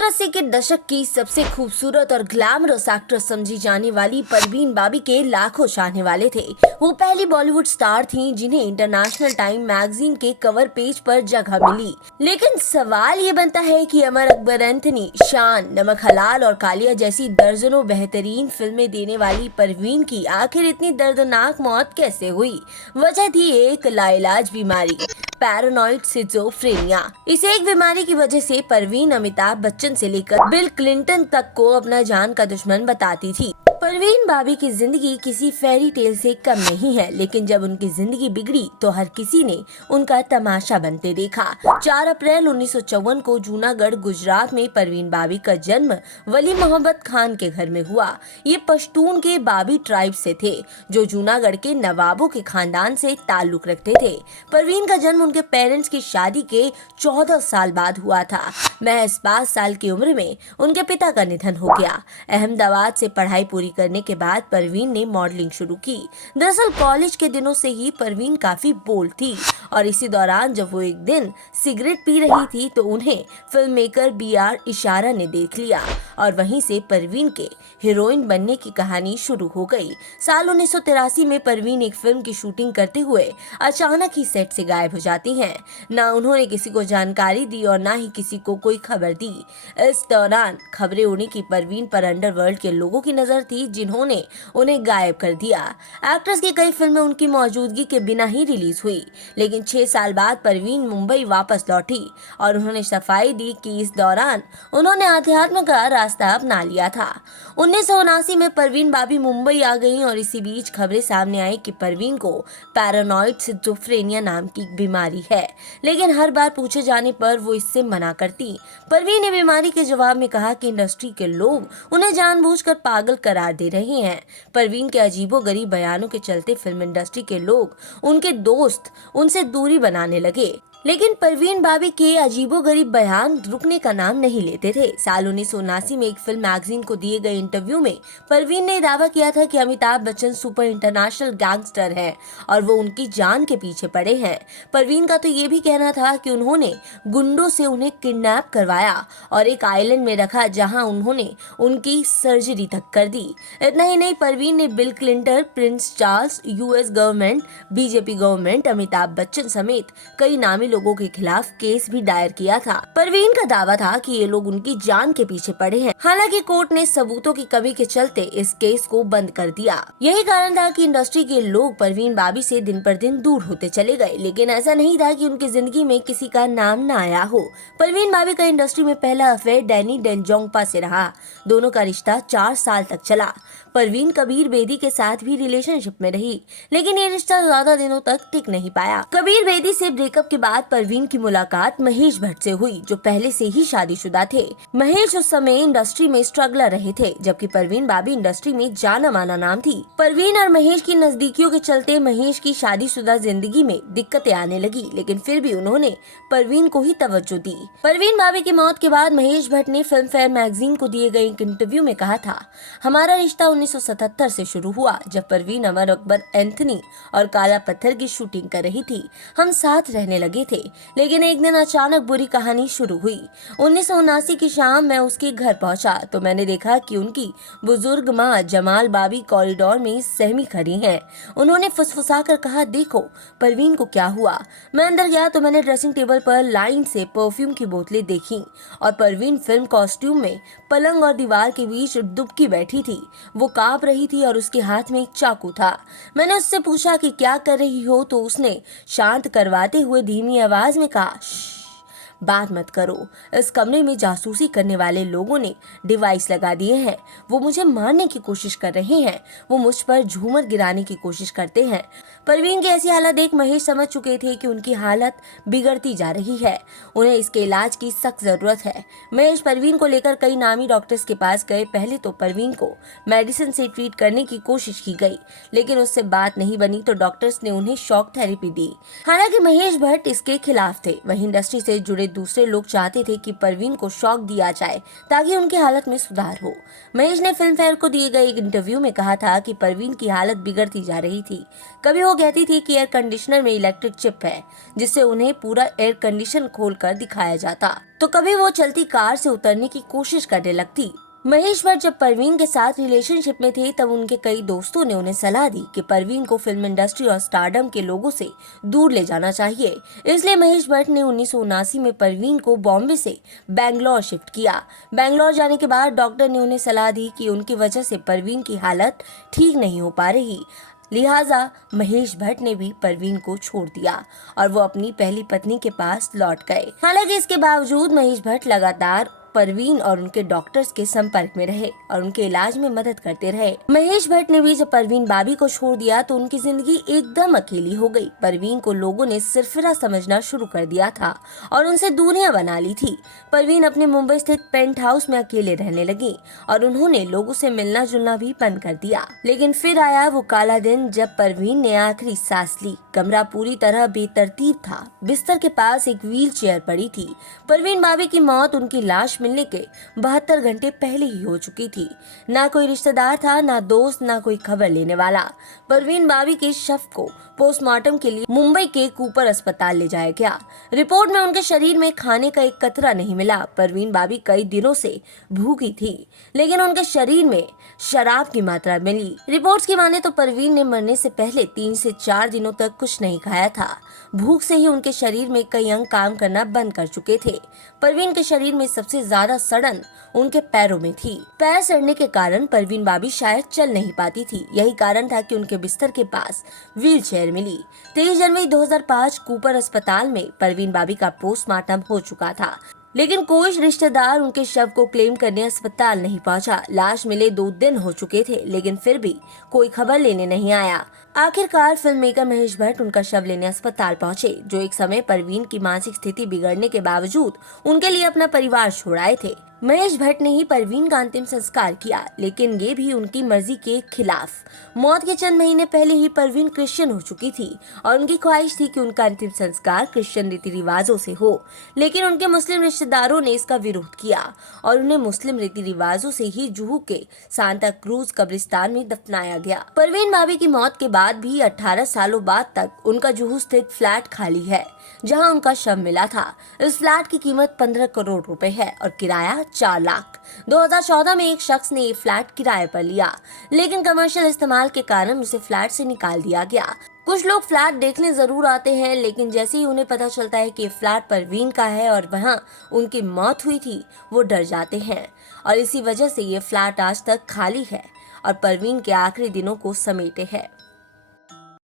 70-80 के दशक की सबसे खूबसूरत और ग्लैमरस एक्ट्रेस समझी जाने वाली परवीन बाबी के लाखों चाहने वाले थे। वो पहली बॉलीवुड स्टार थीं जिन्हें इंटरनेशनल टाइम मैगजीन के कवर पेज पर जगह मिली। लेकिन सवाल ये बनता है कि अमर अकबर एंथनी, शान, नमक हलाल और कालिया जैसी दर्जनों बेहतरीन फिल्में देने वाली परवीन की आखिर इतनी दर्दनाक मौत कैसे हुई? वजह थी एक लाइलाज बीमारी, पैरानॉइड सिजोफ्रेनिया। इस एक बीमारी की वजह से परवीन अमिताभ बच्चन से लेकर बिल क्लिंटन तक को अपना जान का दुश्मन बताती थी। परवीन बाबी की जिंदगी किसी फेरी टेल से कम नहीं है, लेकिन जब उनकी जिंदगी बिगड़ी तो हर किसी ने उनका तमाशा बनते देखा। 4 अप्रैल 1954 को जूनागढ़, गुजरात में परवीन बाबी का जन्म वली मोहम्मद खान के घर में हुआ। ये पश्तून के बाबी ट्राइब से थे, जो जूनागढ़ के नवाबों के खानदान से ताल्लुक रखते थे। परवीन का जन्म उनके पेरेंट्स की शादी के 14 साल बाद हुआ था। महज 5 साल की उम्र में उनके पिता का निधन हो गया। अहमदाबाद से पढ़ाई पूरी करने के बाद परवीन ने मॉडलिंग शुरू की। दरअसल कॉलेज के दिनों से ही परवीन काफी बोल्ड थी और इसी दौरान जब वो एक दिन सिगरेट पी रही थी तो उन्हें फिल्म मेकर BR इशारा ने देख लिया और वहीं से परवीन के हीरोइन बनने की कहानी शुरू हो गई। साल 1983 में परवीन एक फिल्म की शूटिंग करते हुए अचानक ही सेट से गायब हो जाती हैं। ना उन्होंने किसी को जानकारी दी और ना ही किसी को कोई खबर दी। इस दौरान खबरें उड़ने की परवीन पर अंडरवर्ल्ड के लोगों की नजर थी, जिन्होंने उन्हें गायब कर दिया। एक्ट्रेस की कई फिल्में उनकी मौजूदगी के बिना ही रिलीज हुई, लेकिन 6 साल बाद परवीन मुंबई वापस लौटी और उन्होंने सफाई दी कि इस दौरान उन्होंने अध्यात्म का रास्ता अपना लिया था। 1979 में परवीन बाबी मुंबई आ गईं और इसी बीच खबरें सामने आई कि परवीन को पैरानॉइड सिजोफ्रेनिया नाम की बीमारी है, लेकिन हर बार पूछे जाने पर वो इससे मना करती। परवीन ने बीमारी के जवाब में कहा कि इंडस्ट्री के लोग उन्हें जानबूझकर पागल करार दे रहे हैं। परवीन के अजीबोगरीब बयानों के चलते फिल्म इंडस्ट्री के लोग, उनके दोस्त उनसे दूरी बनाने लगे। लेकिन परवीन बाबी के अजीबोगरीब बयान रुकने का नाम नहीं लेते थे। साल 1979 में एक फिल्म मैगजीन को दिए गए इंटरव्यू में परवीन ने दावा किया था कि Amitabh Bachchan super international gangster हैं और वो उनकी जान के पीछे पड़े हैं। परवीन का तो ये भी कहना था कि उन्होंने गुंडों से उन्हें किडनैप करवाया और एक आइलैंड में रखा, जहां उन्होंने उनकी सर्जरी तक कर दी। इतना ही नहीं, परवीन ने bill Clinton, Prince Charles, US government, BJP government, Amitabh Bachchan समेत कई नामी लोगों के खिलाफ केस भी दायर किया था। परवीन का दावा था कि ये लोग उनकी जान के पीछे पड़े हैं। हालांकि कोर्ट ने सबूतों की कमी के चलते इस केस को बंद कर दिया। यही कारण था कि इंडस्ट्री के लोग परवीन बाबी से दिन पर दिन दूर होते चले गए, लेकिन ऐसा नहीं था कि उनकी जिंदगी में किसी का नाम न आया हो। परवीन बाबी का इंडस्ट्री में पहला अफेयर डैनी डेंजोंगपा से रहा। दोनों का रिश्ता 4 साल तक चला। परवीन कबीर बेदी के साथ भी रिलेशनशिप में रही, लेकिन ये रिश्ता ज्यादा दिनों तक टिक नहीं पाया। कबीर बेदी से ब्रेकअप के बाद परवीन की मुलाकात महेश भट्ट से हुई, जो पहले से ही शादीशुदा थे। महेश उस समय इंडस्ट्री में स्ट्रगलर रहे थे, जबकि परवीन बाबी इंडस्ट्री में जाना माना नाम थी। परवीन और महेश की नजदीकियों के चलते महेश की शादीशुदा जिंदगी में दिक्कतें आने लगी, लेकिन फिर भी उन्होंने परवीन को ही तवज्जो दी। परवीन बाबी की मौत के बाद महेश भट्ट ने फिल्म फेयर मैगजीन को दिए गए एक इंटरव्यू में कहा था, हमारा रिश्ता 1977 से शुरू हुआ, जब परवीन अमर अकबर एंथनी और काला पत्थर की शूटिंग कर रही थी। हम साथ रहने लगे थे, लेकिन एक दिन अचानक बुरी कहानी शुरू हुई। 1979 की शाम मैं उसके घर पहुंचा तो मैंने देखा कि उनकी बुजुर्ग माँ जमाल बाबी कॉरिडोर में सहमी खड़ी हैं। उन्होंने फुसफुसाकर कहा, देखो परवीन को क्या हुआ। मैं अंदर गया तो मैंने ड्रेसिंग टेबल पर लाइन से परफ्यूम की बोतलें देखी और परवीन फिल्म कॉस्ट्यूम में पलंग और दीवार के बीच दुबकी बैठी थी। वो कांप रही थी और उसके हाथ में एक चाकू था। मैंने उससे पूछा कि क्या कर रही हो, तो उसने शांत करवाते हुए धीमी आवाज में कहा, बात मत करो, इस कमरे में जासूसी करने वाले लोगों ने डिवाइस लगा दिए हैं। वो मुझे मारने की कोशिश कर रहे हैं। वो मुझ पर झूमर गिराने की कोशिश करते हैं। परवीन की ऐसी हालत देख महेश समझ चुके थे कि उनकी हालत बिगड़ती जा रही है, उन्हें इसके इलाज की सख्त जरूरत है। महेश परवीन को लेकर कई नामी डॉक्टर्स के पास गए। पहले तो परवीन को मेडिसिन से ट्रीट करने की कोशिश की गई, लेकिन उससे बात नहीं बनी तो डॉक्टर्स ने उन्हें शॉक थेरेपी दी। हालांकि महेश भट्ट इसके खिलाफ थे। वहीं इंडस्ट्री से जुड़े दूसरे लोग चाहते थे कि परवीन को शॉक दिया जाए ताकि उनकी हालत में सुधार हो। महेश ने फिल्म फेयर को दिए गए एक इंटरव्यू में कहा था कि परवीन की हालत बिगड़ती जा रही थी। कभी वो कहती थी कि एयर कंडीशनर में इलेक्ट्रिक चिप है जिससे उन्हें पूरा एयर कंडीशन खोलकर दिखाया जाता, तो कभी वो चलती कार से उतरने की कोशिश करने लगती। महेश भट्ट जब परवीन के साथ रिलेशनशिप में थे तब उनके कई दोस्तों ने उन्हें सलाह दी कि परवीन को फिल्म इंडस्ट्री और स्टारडम के लोगों से दूर ले जाना चाहिए। इसलिए महेश भट्ट ने 1979 में परवीन को बॉम्बे से बैंगलोर शिफ्ट किया। बैंगलोर जाने के बाद डॉक्टर ने उन्हें सलाह दी कि उनकी वजह से परवीन की हालत ठीक नहीं हो पा रही, लिहाजा महेश भट्ट ने भी परवीन को छोड़ दिया और वो अपनी पहली पत्नी के पास लौट गए। हालांकि इसके बावजूद महेश भट्ट लगातार परवीन और उनके डॉक्टर्स के संपर्क में रहे और उनके इलाज में मदद करते रहे। महेश भट्ट ने भी जब परवीन बाबी को छोड़ दिया तो उनकी जिंदगी एकदम अकेली हो गई। परवीन को लोगों ने सिरफिरा समझना शुरू कर दिया था और उनसे दूरियां बना ली थी। परवीन अपने मुंबई स्थित पेंट हाउस में अकेले रहने लगी और उन्होंने लोगों से मिलना जुलना भी बंद कर दिया। लेकिन फिर आया वो काला दिन जब परवीन ने आखिरी सांस ली। कमरा पूरी तरह बेतरतीब था। बिस्तर के पास एक व्हील चेयर पड़ी थी। परवीन बाबी की मौत उनकी लाश मिलने के 72 घंटे पहले ही हो चुकी थी। ना कोई रिश्तेदार था, ना दोस्त, ना कोई खबर लेने वाला। परवीन बाबी के शव को पोस्टमार्टम के लिए मुंबई के कूपर अस्पताल ले जाया गया। रिपोर्ट में उनके शरीर में खाने का एक कतरा नहीं मिला। परवीन बाबी कई दिनों से भूखी थी, लेकिन उनके शरीर में शराब की मात्रा मिली। रिपोर्ट्स की माने तो परवीन ने मरने से पहले 3 से 4 दिनों तक कुछ नहीं खाया था। भूख से ही उनके शरीर में कई अंग काम करना बंद कर चुके थे। परवीन के शरीर में सबसे ज्यादा सड़न उनके पैरों में थी। पैर सड़ने के कारण परवीन बाबी शायद चल नहीं पाती थी। यही कारण था कि उनके बिस्तर के पास व्हील चेयर मिली। 23 जनवरी 2005 कूपर अस्पताल में परवीन बाबी का पोस्टमार्टम हो चुका था, लेकिन कोई रिश्तेदार उनके शव को क्लेम करने अस्पताल नहीं पहुंचा। लाश मिले 2 दिन हो चुके थे, लेकिन फिर भी कोई खबर लेने नहीं आया। आखिरकार फिल्म मेकर महेश भट्ट उनका शव लेने अस्पताल पहुंचे, जो एक समय परवीन की मानसिक स्थिति बिगड़ने के बावजूद उनके लिए अपना परिवार छोड़ आए थे। महेश भट्ट ने ही परवीन का अंतिम संस्कार किया, लेकिन ये भी उनकी मर्जी के खिलाफ। मौत के चंद महीने पहले ही परवीन क्रिश्चियन हो चुकी थी और उनकी ख्वाहिश थी कि उनका अंतिम संस्कार क्रिश्चियन रीति रिवाजों से हो, लेकिन उनके मुस्लिम रिश्तेदारों ने इसका विरोध किया और उन्हें मुस्लिम रीति रिवाजों से ही जुहू के सांता क्रूज कब्रिस्तान में दफनाया गया। परवीन बाबी की मौत के बाद भी 18 सालों बाद तक उनका जुहू स्थित फ्लैट खाली है, जहां उनका शव मिला था। इस फ्लैट की कीमत 15 करोड़ रुपए है और किराया 4 लाख। 2014 में एक शख्स ने ये फ्लैट किराए पर लिया, लेकिन कमर्शियल इस्तेमाल के कारण उसे फ्लैट से निकाल दिया गया। कुछ लोग फ्लैट देखने जरूर आते हैं, लेकिन जैसे ही उन्हें पता चलता है कि फ्लैट परवीन का है और वहां उनकी मौत हुई थी, वो डर जाते हैं और इसी वजह से ये फ्लैट आज तक खाली है और परवीन के आखिरी दिनों को समेटे है।